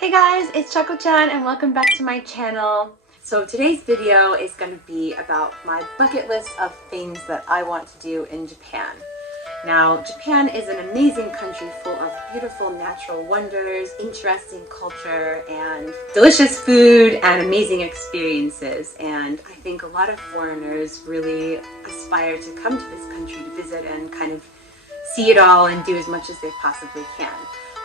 Hey guys, it's Chako-chan and welcome back to my channel. So today's video is going to be about my bucket list of things that I want to do in Japan. Now, Japan is an amazing country full of beautiful natural wonders, interesting culture, and delicious food and amazing experiences. And I think a lot of foreigners really aspire to come to this country to visit and kind of see it all and do as much as they possibly can.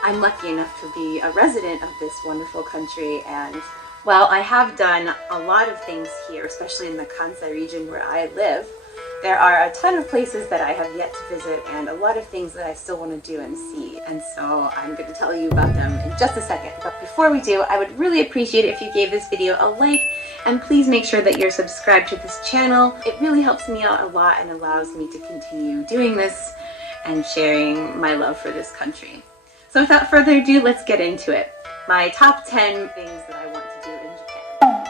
I'm lucky enough to be a resident of this wonderful country, and while I have done a lot of things here, especially in the Kansai region where I live, there are a ton of places that I have yet to visit and a lot of things that I still want to do and see. And so I'm going to tell you about them in just a second. But before we do, I would really appreciate it if you gave this video a like, and please make sure that you're subscribed to this channel. It really helps me out a lot and allows me to continue doing this and sharing my love for this country. So without further ado, let's get into it. My top 10 things that I want to do in Japan.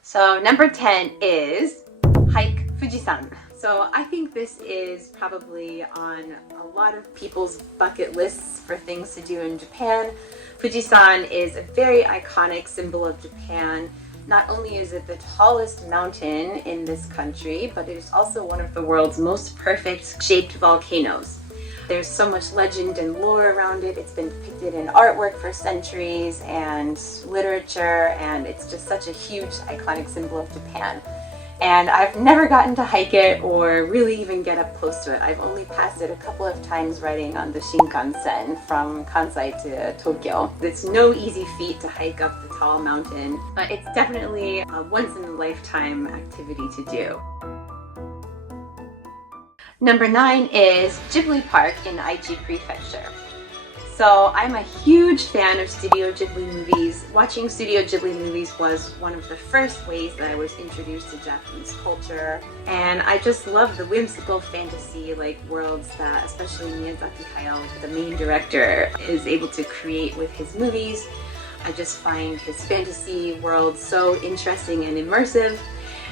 So number 10 is hike Fujisan. So I think this is probably on a lot of people's bucket lists for things to do in Japan. Fujisan is a very iconic symbol of Japan. Not only is it the tallest mountain in this country, but it is also one of the world's most perfect shaped volcanoes. There's so much legend and lore around it. It's been depicted in artwork for centuries and literature, and it's just such a huge iconic symbol of Japan. And I've never gotten to hike it or really even get up close to it. I've only passed it a couple of times riding on the Shinkansen from Kansai to Tokyo. It's no easy feat to hike up the tall mountain, but it's definitely a once-in-a-lifetime activity to do. Number 9 is Ghibli Park in Aichi Prefecture. So I'm a huge fan of Studio Ghibli movies. Watching Studio Ghibli movies was one of the first ways that I was introduced to Japanese culture. And I just love the whimsical fantasy-like worlds that especially Miyazaki Hayao, the main director, is able to create with his movies. I just find his fantasy world so interesting and immersive.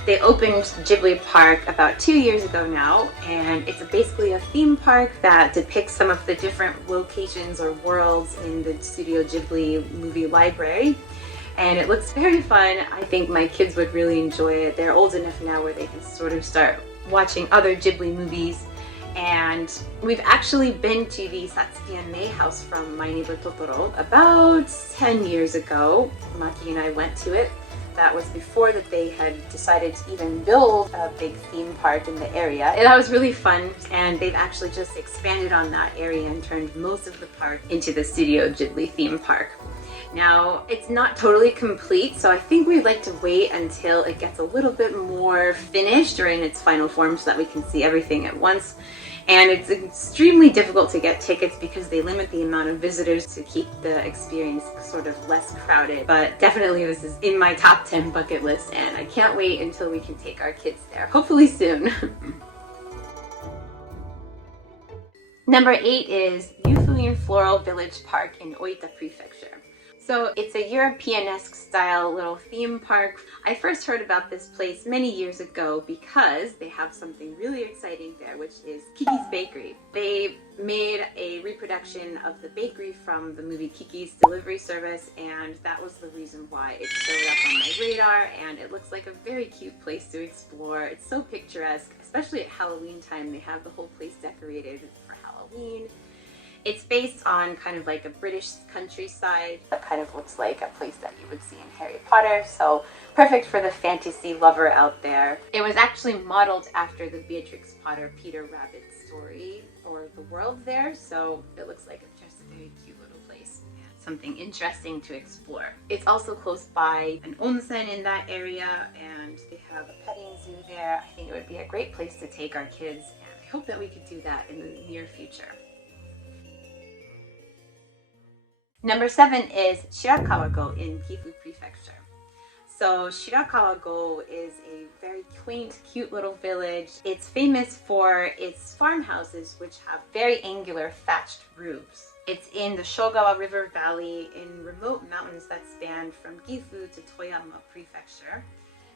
They opened Ghibli Park about 2 years ago now, and it's basically a theme park that depicts some of the different locations or worlds in the Studio Ghibli movie library. And it looks very fun. I think my kids would really enjoy it. They're old enough now where they can sort of start watching other Ghibli movies. And we've actually been to the Satsukian Mei house from My Neighbor Totoro about 10 years ago. Maki and I went to it. That was before that they had decided to even build a big theme park in the area. And that was really fun, and they've actually just expanded on that area and turned most of the park into the Studio Ghibli theme park. Now, it's not totally complete, so I think we'd like to wait until it gets a little bit more finished or in its final form so that we can see everything at once. And it's extremely difficult to get tickets because they limit the amount of visitors to keep the experience sort of less crowded. But definitely this is in my top 10 bucket list, and I can't wait until we can take our kids there, hopefully soon. Number 8 is Yufuin Floral Village Park in Oita Prefecture. So it's a European-esque style little theme park. I first heard about this place many years ago because they have something really exciting there, which is Kiki's Bakery. They made a reproduction of the bakery from the movie Kiki's Delivery Service, and that was the reason why it showed up on my radar, and it looks like a very cute place to explore. It's so picturesque, especially at Halloween time. They have the whole place decorated for Halloween. It's based on kind of like a British countryside that kind of looks like a place that you would see in Harry Potter, so perfect for the fantasy lover out there. It was actually modeled after the Beatrix Potter Peter Rabbit story or the world there, so it looks like it's just a very cute little place. Something interesting to explore. It's also close by an onsen in that area, and they have a petting zoo there. I think it would be a great place to take our kids, and I hope that we could do that in the near future. Number 7 is Shirakawa-go in Gifu Prefecture. So Shirakawa-go is a very quaint, cute little village. It's famous for its farmhouses, which have very angular thatched roofs. It's in the Shogawa River Valley in remote mountains that span from Gifu to Toyama Prefecture.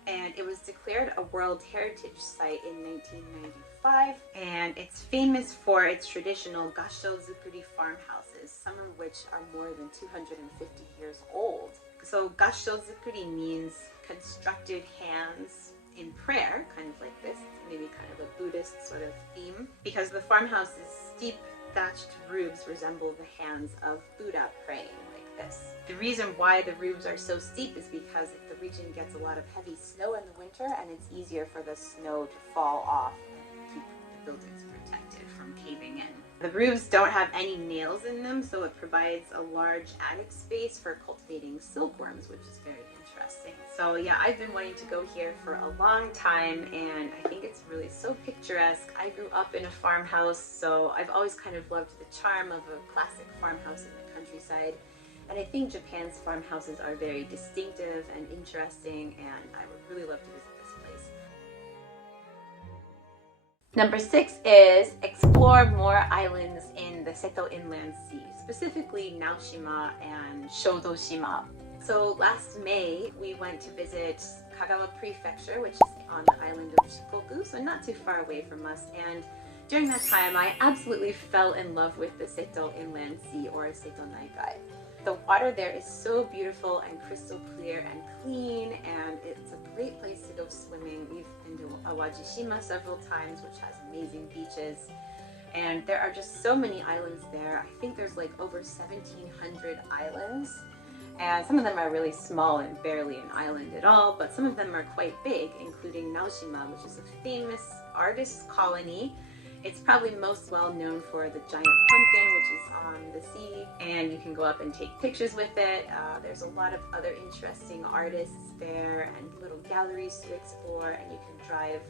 and it was declared a World Heritage Site in 1995, and it's famous for its traditional gassho-zukuri farmhouses, some of which are more than 250 years old. So gassho-zukuri means constructed hands in prayer, kind of like this, maybe kind of a Buddhist sort of theme, because the farmhouse's steep thatched roofs resemble the hands of Buddha praying like this. The reason why the roofs are so steep is because the region gets a lot of heavy snow in the winter, and it's easier for the snow to fall off and keep the buildings protected from caving in. The roofs don't have any nails in them, so it provides a large attic space for cultivating silkworms, which is very interesting. So yeah, I've been wanting to go here for a long time, and I think it's really so picturesque. I grew up in a farmhouse, so I've always kind of loved the charm of a classic farmhouse in the countryside. And I think Japan's farmhouses are very distinctive and interesting, and I would really love to visit this place. Number 6 is explore more islands in the Seto Inland Sea, specifically Naoshima and Shodoshima. So last May, we went to visit Kagawa Prefecture, which is on the island of Shikoku, so not too far away from us. And during that time, I absolutely fell in love with the Seto Inland Sea, or Seto Naikai. The water there is so beautiful and crystal clear and clean, and it's a great place to go swimming. We've been to Awajishima several times, which has amazing beaches. And there are just so many islands there. I think there's like over 1,700 islands. And some of them are really small and barely an island at all, but some of them are quite big, including Naoshima, which is a famous artist colony. It's probably most well known for the giant pumpkin, which is on the sea, and you can go up and take pictures with it. There's a lot of other interesting artists there and little galleries to explore, and you can drive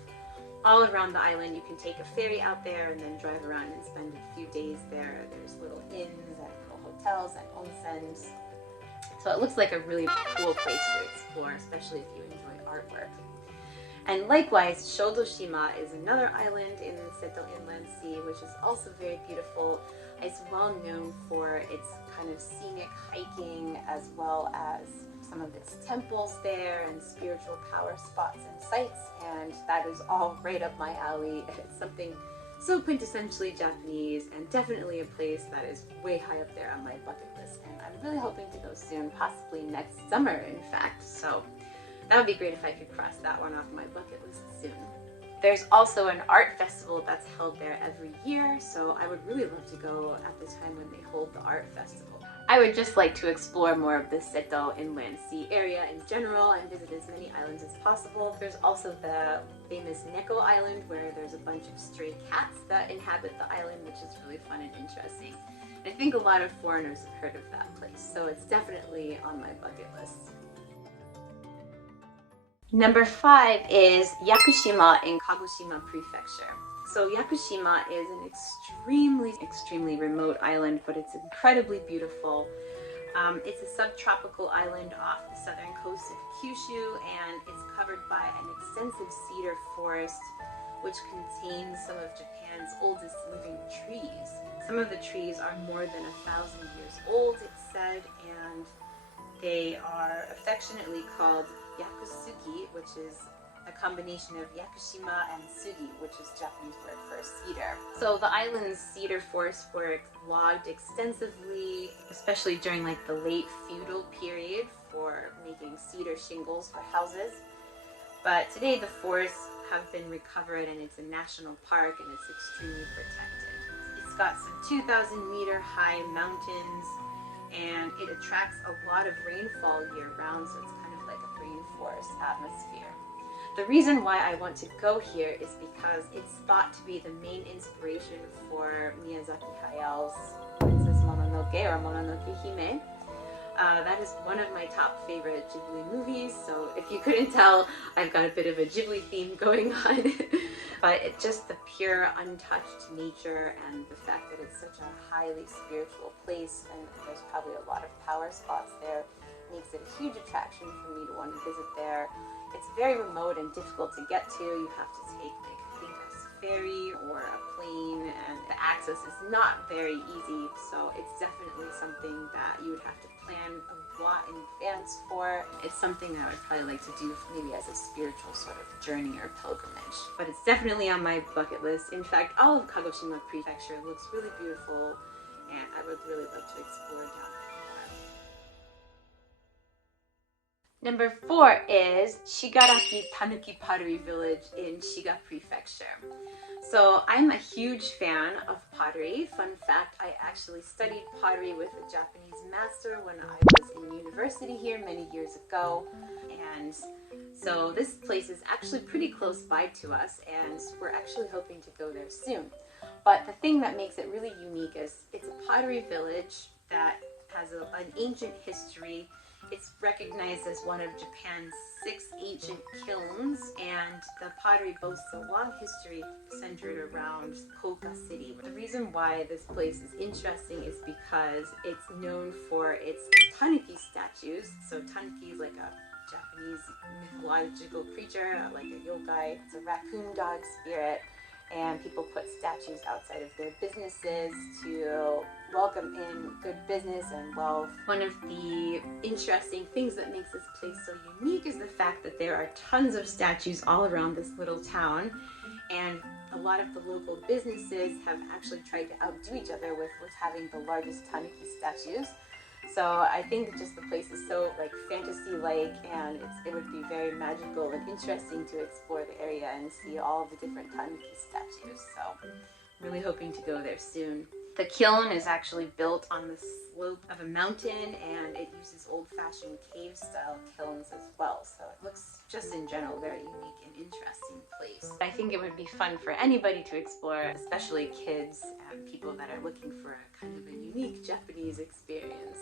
all around the island. You can take a ferry out there and then drive around and spend a few days there. There's little inns and little hotels and onsens. So it looks like a really cool place to explore, especially if you enjoy artwork. And likewise, Shodoshima is another island in the Seto Inland Sea, which is also very beautiful. It's well known for its kind of scenic hiking, as well as some of its temples there and spiritual power spots and sites, and that is all right up my alley. It's something so quintessentially Japanese, and definitely a place that is way high up there on my bucket list, and I'm really hoping to go soon, possibly next summer in fact. So that would be great if I could cross that one off my bucket list soon. There's also an art festival that's held there every year, so I would really love to go at the time when they hold the art festival. I would just like to explore more of the Seto Inland Sea area in general and visit as many islands as possible. There's also the famous Neko Island, where there's a bunch of stray cats that inhabit the island, which is really fun and interesting. And I think a lot of foreigners have heard of that place, so it's definitely on my bucket list. Number 5 is Yakushima in Kagoshima Prefecture. So Yakushima is an extremely remote island, but it's incredibly beautiful. It's a subtropical island off the southern coast of Kyushu, and it's covered by an extensive cedar forest, which contains some of Japan's oldest living trees. Some of the trees are more than 1,000 years old, it's said, and they are affectionately called yakusugi, which is a combination of Yakushima and sugi, which is Japanese word for cedar. So the island's cedar forests were logged extensively, especially during like the late feudal period, for making cedar shingles for houses. But today the forests have been recovered, and it's a national park, and it's extremely protected. It's got some 2,000-meter high mountains, and it attracts a lot of rainfall year-round, so it's kind of like a rainforest atmosphere. The reason why I want to go here is because it's thought to be the main inspiration for Miyazaki Hayal's Princess Mononoke, or Mononoke Hime. That is one of my top favorite Ghibli movies, so if you couldn't tell, I've got a bit of a Ghibli theme going on. But it's just the pure, untouched nature, and the fact that it's such a highly spiritual place, and there's probably a lot of power spots there, makes it a huge attraction for me to want to visit there. It's very remote and difficult to get to. You have to take, like, I think, a ferry or a plane, and the access is not very easy, so it's definitely something that you would have to plan a lot in advance for. It's something I would probably like to do maybe as a spiritual sort of journey or pilgrimage. But it's definitely on my bucket list. In fact, all of Kagoshima Prefecture looks really beautiful, and I would really love to explore down there. Number 4 is Shigaraki Tanuki Pottery Village in Shiga Prefecture. So I'm a huge fan of pottery. Fun fact, I actually studied pottery with a Japanese master when I was in university here many years ago. And so this place is actually pretty close by to us, and we're actually hoping to go there soon. But the thing that makes it really unique is it's a pottery village that has an ancient history. It's recognized as one of Japan's 6 ancient kilns, and the pottery boasts a long history centered around Koka City. The reason why this place is interesting is because it's known for its tanuki statues. So tanuki is like a Japanese mythological creature, like a yokai. It's a raccoon dog spirit, and people put statues outside of their businesses to welcome in good business and wealth. One of the interesting things that makes this place so unique is the fact that there are tons of statues all around this little town, and a lot of the local businesses have actually tried to outdo each other with having the largest tanuki statues. So I think just the place is so like fantasy-like, and it would be very magical and interesting to explore the area and see all of the different tanuki statues. So I'm really hoping to go there soon. The kiln is actually built on the slope of a mountain, and it uses old-fashioned cave-style kilns as well. So it looks just in general very unique and interesting place. I think it would be fun for anybody to explore, especially kids and people that are looking for a kind of a unique Japanese experience.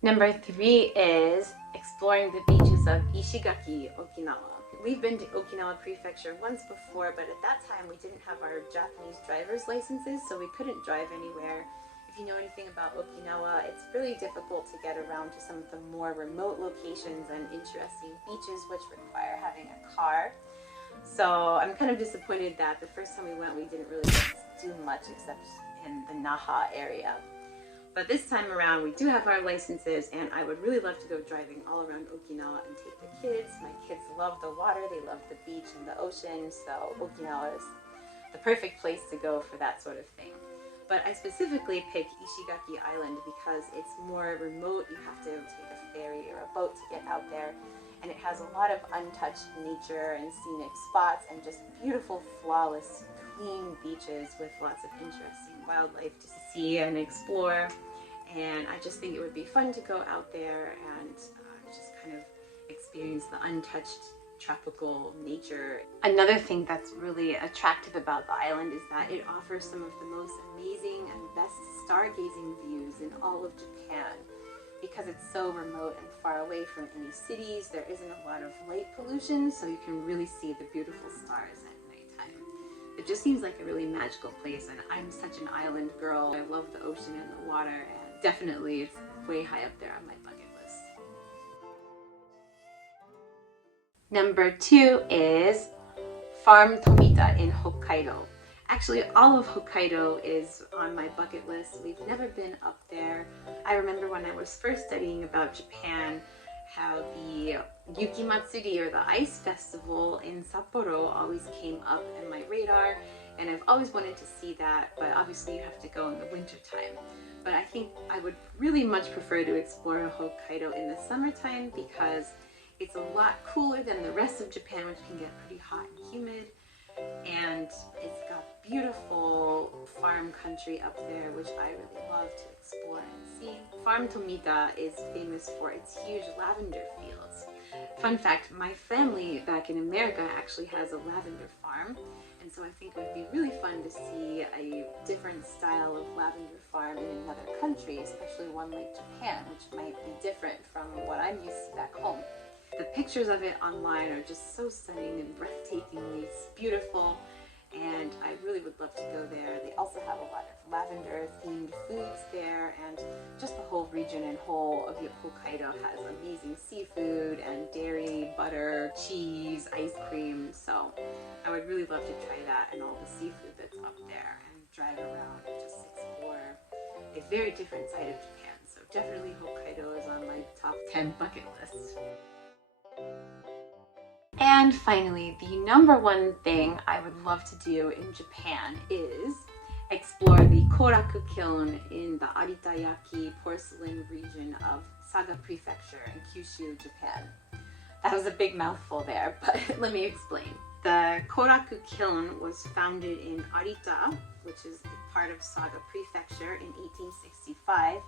Number 3 is exploring the beaches of Ishigaki, Okinawa. We've been to Okinawa Prefecture once before, but at that time we didn't have our Japanese driver's licenses, so we couldn't drive anywhere. If you know anything about Okinawa, it's really difficult to get around to some of the more remote locations and interesting beaches which require having a car. So I'm kind of disappointed that the first time we went we didn't really do much except in the Naha area. But this time around we do have our licenses, and I would really love to go driving all around Okinawa and take the kids. My kids love the water, they love the beach and the ocean, so Okinawa is the perfect place to go for that sort of thing. But I specifically picked Ishigaki Island because it's more remote. You have to take a ferry or a boat to get out there, and it has a lot of untouched nature and scenic spots and just beautiful, flawless, clean beaches with lots of interesting wildlife to see and explore. And I just think it would be fun to go out there and just kind of experience the untouched tropical nature. Another thing that's really attractive about the island is that it offers some of the most amazing and best stargazing views in all of Japan. Because it's so remote and far away from any cities, there isn't a lot of light pollution, so you can really see the beautiful stars at nighttime. It just seems like a really magical place, and I'm such an island girl. I love the ocean and the water, and definitely it's way high up there on my bucket list. Number 2 is Farm Tomita in Hokkaido. Actually, all of Hokkaido is on my bucket list. We've never been up there. I remember when I was first studying about Japan, how the Yuki Matsuri, or the ice festival in Sapporo, always came up in my radar, and I've always wanted to see that, but obviously you have to go in the winter time. But I think I would really much prefer to explore Hokkaido in the summertime because it's a lot cooler than the rest of Japan, which can get pretty hot and humid. And it's got beautiful farm country up there, which I really love to explore and see. Farm Tomita is famous for its huge lavender fields. Fun fact, my family back in America actually has a lavender farm, and so I think it would be really fun to see a different style of lavender farm in another country, especially one like Japan, which might be different from what I'm used to back home. The pictures of it online are just so stunning and breathtakingly beautiful, and I really would love to go there. They also have a lot of lavender-themed foods there, and just the whole region and whole of Hokkaido has amazing seafood and dairy, butter, cheese, ice cream. So I would really love to try that and all the seafood that's up there and drive around and just explore a very different side of Japan. So definitely Hokkaido is on my top 10 bucket list. And finally, the number one thing I would love to do in Japan is explore the Koraku Kiln in the Aritayaki porcelain region of Saga Prefecture in Kyushu, Japan. That was a big mouthful there, but let me explain. The Koraku Kiln was founded in Arita, which is part of Saga Prefecture, in 1865,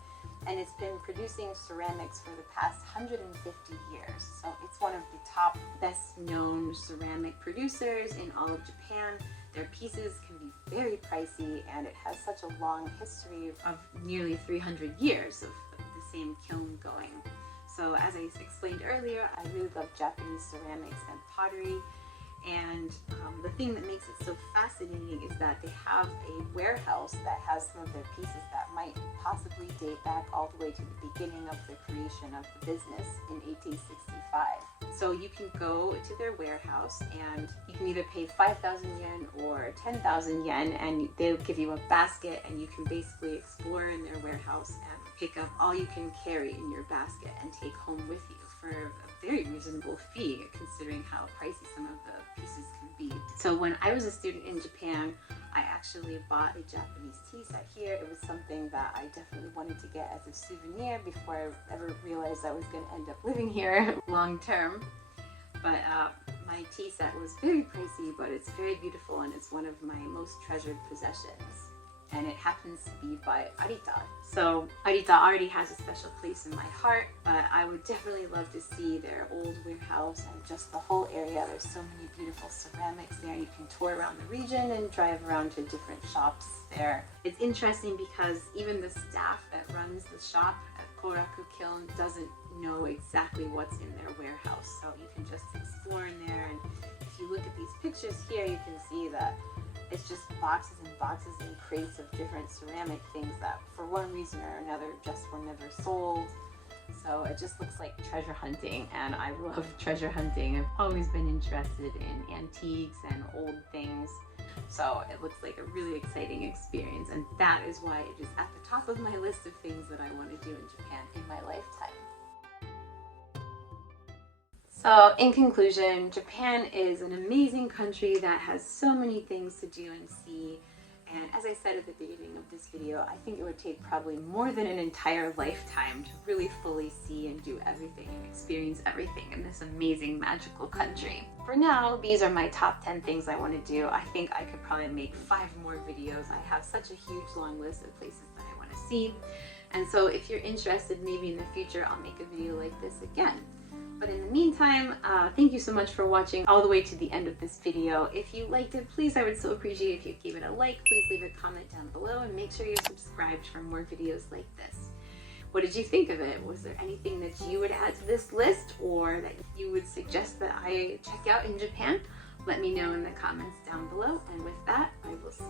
and it's been producing ceramics for the past 150 years. So it's one of the top, best known ceramic producers in all of Japan. Their pieces can be very pricey, and it has such a long history of nearly 300 years of the same kiln going. So as I explained earlier, I really love Japanese ceramics and pottery. And the thing that makes it so fascinating is that they have a warehouse that has some of their pieces that might possibly date back all the way to the beginning of the creation of the business in 1865. So you can go to their warehouse and you can either pay 5,000 yen or 10,000 yen, and they'll give you a basket, and you can basically explore in their warehouse and pick up all you can carry in your basket and take home with you for a very reasonable fee, considering how pricey some of the pieces can be. So when I was a student in Japan, I actually bought a Japanese tea set here. It was something that I definitely wanted to get as a souvenir before I ever realized I was going to end up living here long term. But my tea set was very pricey, but it's very beautiful, and it's one of my most treasured possessions. And it happens to be by Arita. So Arita already has a special place in my heart, but I would definitely love to see their old warehouse and just the whole area. There's so many beautiful ceramics there. You can tour around the region and drive around to different shops there. It's interesting because even the staff that runs the shop at Koraku Kiln doesn't know exactly what's in their warehouse. So you can just explore in there, and if you look at these pictures here, you can see that it's just boxes and boxes and crates of different ceramic things that for one reason or another just were never sold. So it just looks like treasure hunting, and I love treasure hunting. I've always been interested in antiques and old things. So it looks like a really exciting experience, and that is why it is at the top of my list of things that I want to do in Japan in my lifetime. So in conclusion, Japan is an amazing country that has so many things to do and see. And as I said at the beginning of this video, I think it would take probably more than an entire lifetime to really fully see and do everything and experience everything in this amazing, magical country. For now, these are my top 10 things I want to do. I think I could probably make 5 more videos. I have such a huge long list of places that I want to see. And so if you're interested, maybe in the future I'll make a video like this again. But in the meantime, thank you so much for watching all the way to the end of this video. If you liked it, please, I would so appreciate if you gave it a like. Please leave a comment down below, and make sure you're subscribed for more videos like this. What did you think of it? Was there anything that you would add to this list, or that you would suggest that I check out in Japan? Let me know in the comments down below. And with that, I will see